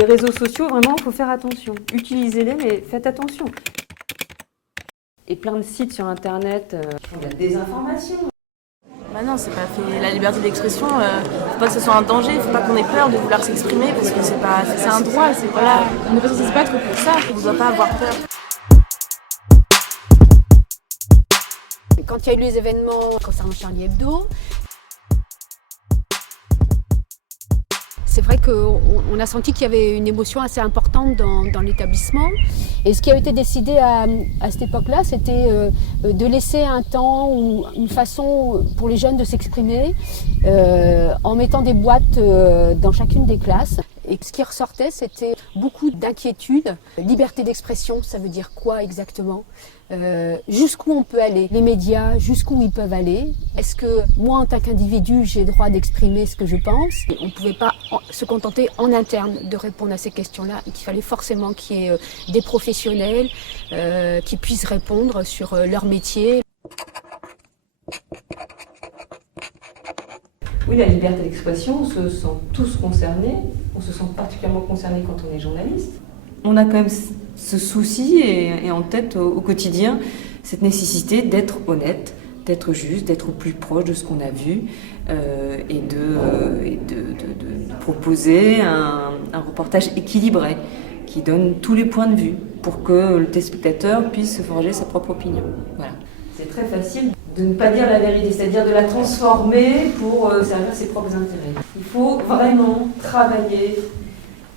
les réseaux sociaux, vraiment, il faut faire attention. Utilisez-les, mais faites attention. Et plein de sites sur Internet qui font de la désinformation. Bah non, c'est pas fait. La liberté d'expression, faut pas que ce soit un danger, faut pas qu'on ait peur de vouloir s'exprimer parce que c'est un droit, c'est voilà. On n'est pas censé se battre pour ça, on ne doit pas avoir peur. Quand il y a eu les événements concernant Charlie Hebdo, c'est vrai qu'on a senti qu'il y avait une émotion assez importante dans l'établissement. Et ce qui a été décidé à cette époque-là, c'était de laisser un temps ou une façon pour les jeunes de s'exprimer en mettant des boîtes dans chacune des classes. Et ce qui ressortait, c'était beaucoup d'inquiétudes. Liberté d'expression, ça veut dire quoi exactement ? Jusqu'où on peut aller ? Les médias, jusqu'où ils peuvent aller ? Est-ce que moi, en tant qu'individu, j'ai le droit d'exprimer ce que je pense ? On ne pouvait pas se contenter en interne de répondre à ces questions-là et qu'il fallait forcément qu'il y ait des professionnels qui puissent répondre sur leur métier. Oui, la liberté d'expression, on se sent tous concernés. On se sent particulièrement concernés quand on est journaliste. On a quand même ce souci et en tête au quotidien cette nécessité d'être honnête, d'être juste, d'être au plus proche de ce qu'on a vu et de proposer un reportage équilibré qui donne tous les points de vue pour que le téléspectateur puisse se forger sa propre opinion. Voilà. C'est très facile de ne pas dire la vérité, c'est-à-dire de la transformer pour servir ses propres intérêts. Il faut vraiment travailler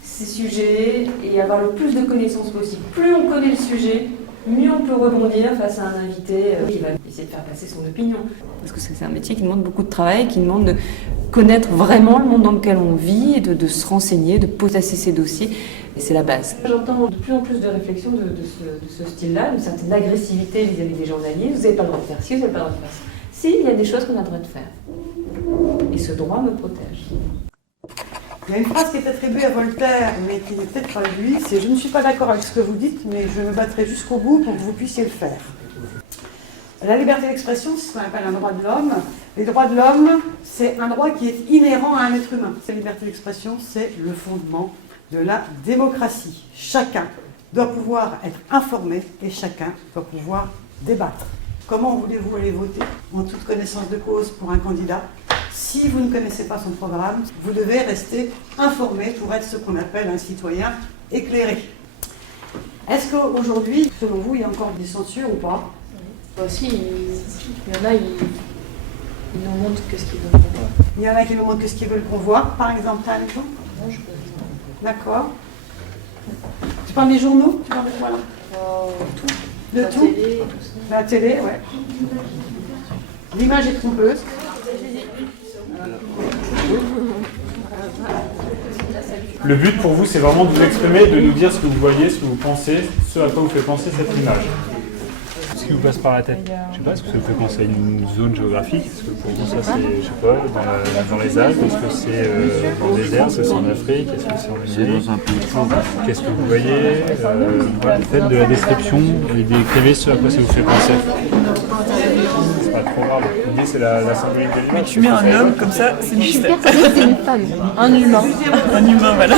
ces sujets et avoir le plus de connaissances possible. Plus on connaît le sujet, mieux on peut rebondir face à un invité qui va essayer de faire passer son opinion. Parce que c'est un métier qui demande beaucoup de travail, qui demande de connaître vraiment le monde dans lequel on vit, de se renseigner, de potasser ses dossiers. Et c'est la base. J'entends de plus en plus de réflexions de ce style-là, d'une certaine agressivité vis-à-vis des journalistes. Vous n'avez pas le droit de faire ci, vous n'avez pas le droit de faire ça. Si, il y a des choses qu'on a le droit de faire. Et ce droit me protège. Il y a une phrase qui est attribuée à Voltaire, mais qui n'est peut-être pas lui, c'est « Je ne suis pas d'accord avec ce que vous dites, mais je me battrai jusqu'au bout pour que vous puissiez le faire ». La liberté d'expression, c'est ce qu'on appelle un droit de l'homme. Les droits de l'homme, c'est un droit qui est inhérent à un être humain. La liberté d'expression, c'est le fondement de la démocratie. Chacun doit pouvoir être informé et chacun doit pouvoir débattre. Comment voulez-vous aller voter en toute connaissance de cause pour un candidat ? Si vous ne connaissez pas son programme, vous devez rester informé pour être ce qu'on appelle un citoyen éclairé. Est-ce qu'aujourd'hui, selon vous, il y a encore des censures ou pas ? Si, il y en a, ils nous montrent que ce qu'ils veulent qu'on voit. Il y en a qui nous montrent que ce qu'ils veulent qu'on voit. Par exemple, tu as un exemple ? Non, je peux pas. D'accord. Tu parles des journaux ? Tu parles de quoi là ? Tout. De La tout ? télé, tout ça. La télé, ouais. L'image est trompeuse. Le but pour vous, c'est vraiment de vous exprimer, de nous dire ce que vous voyez, ce que vous pensez, ce à quoi vous fait penser cette image. Ce qui vous passe par la tête. Je sais pas, est-ce que ça vous fait penser à une zone géographique? Est-ce que pour vous ça c'est, je sais pas, dans les Alpes? Est-ce que c'est dans le désert? Est-ce que c'est en Afrique? Est-ce que c'est en Amérique? Qu'est-ce que vous voyez? Voilà, faites de la description et décrivez ce à quoi ça vous fait penser. C'est pas trop grave. L'idée c'est la symbolique de l'image. Mais tu mets un homme comme ça, c'est mystère. C'est une femme. Un humain. Un humain, voilà.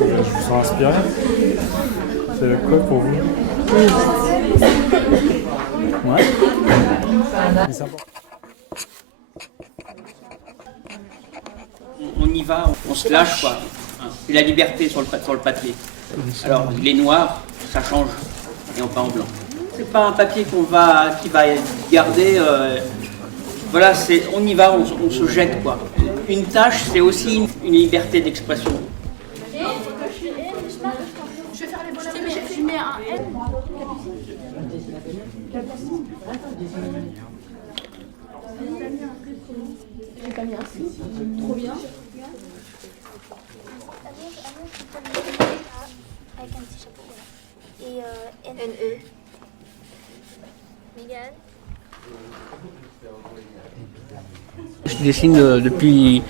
Je vous sens inspiré. C'est quoi pour vous? Ouais. C'est important. On y va, on se lâche quoi. C'est la liberté sur le papier. Alors les noirs, ça change et on peint en blanc. C'est pas un papier qui va garder. Voilà, on y va, on se jette quoi. Une tâche, c'est aussi une liberté d'expression. Je mets un N. J'ai pas mis un C. Trop bien. Avec un petit chapeau, voilà. Et NE. Mégane. Je dessine depuis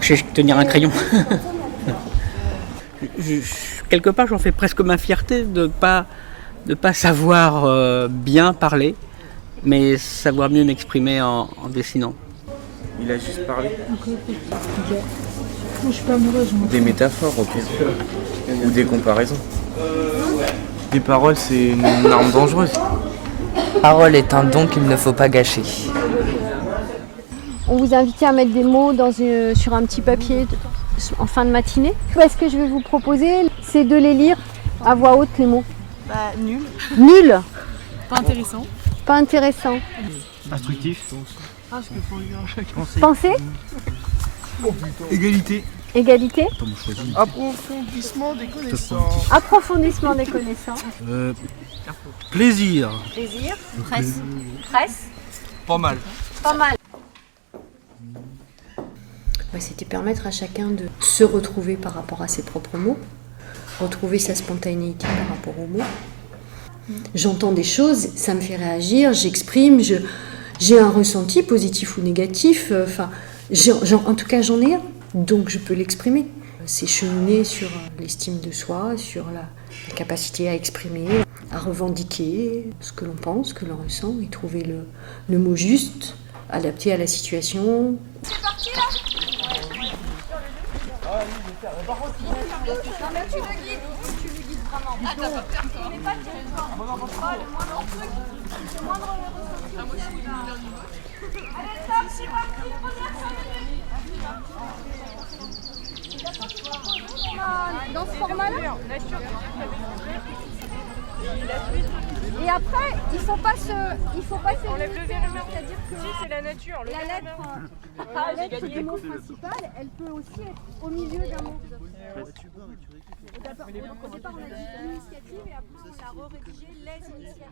que je sais tenir un crayon. Quelque part, j'en fais presque ma fierté de pas savoir bien parler, mais savoir mieux m'exprimer en dessinant. Il a juste parlé. Je suis pas amoureuse, moi. Des métaphores, au pire. Ou des comparaisons. Des paroles, c'est une arme dangereuse. Parole est un don qu'il ne faut pas gâcher. On vous a invité à mettre des mots sur un petit papier en fin de matinée. Ce que je vais vous proposer, c'est de les lire à voix haute, les mots. Bah, nul. Nul. Pas intéressant. Pas intéressant. Instructif. Pensée. Égalité. Égalité. Approfondissement des connaissances. Approfondissement des connaissances. Plaisir. Plaisir. Presse. Presse. Pas mal. Pas mal. C'était permettre à chacun de se retrouver par rapport à ses propres mots, retrouver sa spontanéité par rapport aux mots. J'entends des choses, ça me fait réagir, j'exprime, j'ai un ressenti positif ou négatif, en tout cas j'en ai un, donc je peux l'exprimer. C'est cheminer sur l'estime de soi, sur la capacité à exprimer, à revendiquer ce que l'on pense, ce que l'on ressent, et trouver le mot juste, adapté à la situation. C'est parti là. Non mais tu le guides vraiment. Ah t'as pas peur toi. Mais pas le territoire. Le moindre truc, le moindre ressenti. Allez stop, c'est parti, première 5 minutes. Dans ce format-là. Et après, il faut pas se Enlève le verre, c'est-à-dire que si c'est la nature. la lettre du mot principal, elle peut aussi être au milieu d'un mot. D'abord, au départ, on a dit l'initiative et après, on a rédigé les initiatives.